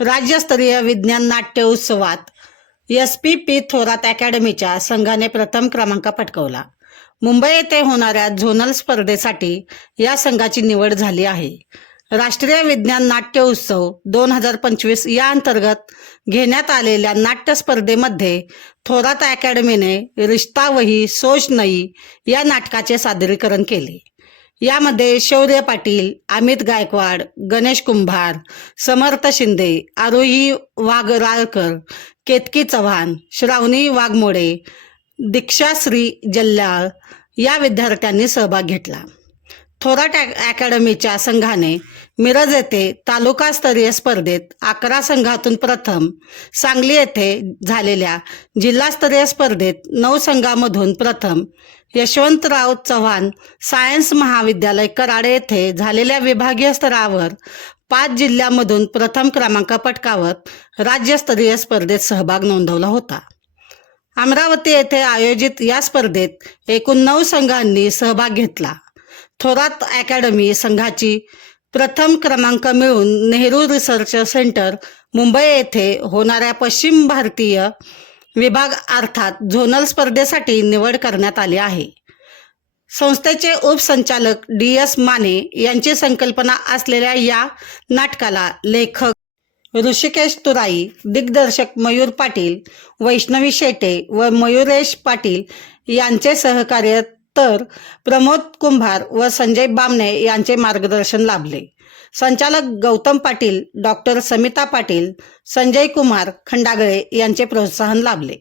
राज्यस्तरीय विज्ञान नाट्य उत्सवात एस पी पी थोरात अकॅडमीच्या संघाने प्रथम क्रमांक पटकवला. मुंबई येथे होणाऱ्या झोनल स्पर्धेसाठी या संघाची निवड झाली आहे. राष्ट्रीय विज्ञान नाट्य उत्सव दोन हजार पंचवीस या अंतर्गत घेण्यात आलेल्या नाट्य स्पर्धेमध्ये थोरात अकॅडमीने रिश्ता वही सोच नई या नाटकाचे सादरीकरण केले. यामध्ये शौर्य पाटील अमित गायकवाड गणेश कुंभार समर्थ शिंदे आरोही वाघराळकर केतकी चव्हाण श्रावणी वाघमोडे दीक्षाश्री जल्लाळ या विद्यार्थ्यांनी सहभाग घेतला. थोराट अॅ- अकॅडमीच्या संघाने मिरज येथे तालुकास्तरीय स्पर्धेत अकरा संघातून प्रथम सांगली येथे झालेल्या जिल्हास्तरीय स्पर्धेत नऊ संघामधून प्रथम यशवंतराव चव्हाण सायन्स महाविद्यालय कराडे येथे झालेल्या विभागीय स्तरावर पाच जिल्ह्यामधून प्रथम क्रमांक पटकावत राज्यस्तरीय स्पर्धेत सहभाग नोंदवला होता. अमरावती येथे आयोजित या स्पर्धेत एकूण नऊ संघांनी सहभाग घेतला. थोरात अकॅडमी संघाची प्रथम क्रमांक मिळून नेहरू रिसर्च सेंटर मुंबई येथे होणाऱ्या पश्चिम भारतीय विभाग अर्थात झोनल स्पर्धेसाठी निवड करण्यात आली आहे. संस्थेचे उपसंचालक डी एस माने यांची संकल्पना असलेल्या या नाटकाला लेखक ऋषिकेश तुराई दिग्दर्शक मयूर पाटील वैष्णवी शेटे व मयुरेश पाटील यांचे सहकार्य तर प्रमोद कुंभार व संजय बामणे यांचे मार्गदर्शन लाभले. संचालक गौतम पाटील डॉक्टर समिता पाटील संजय कुमार खंडागळे यांचे प्रोत्साहन लाभले.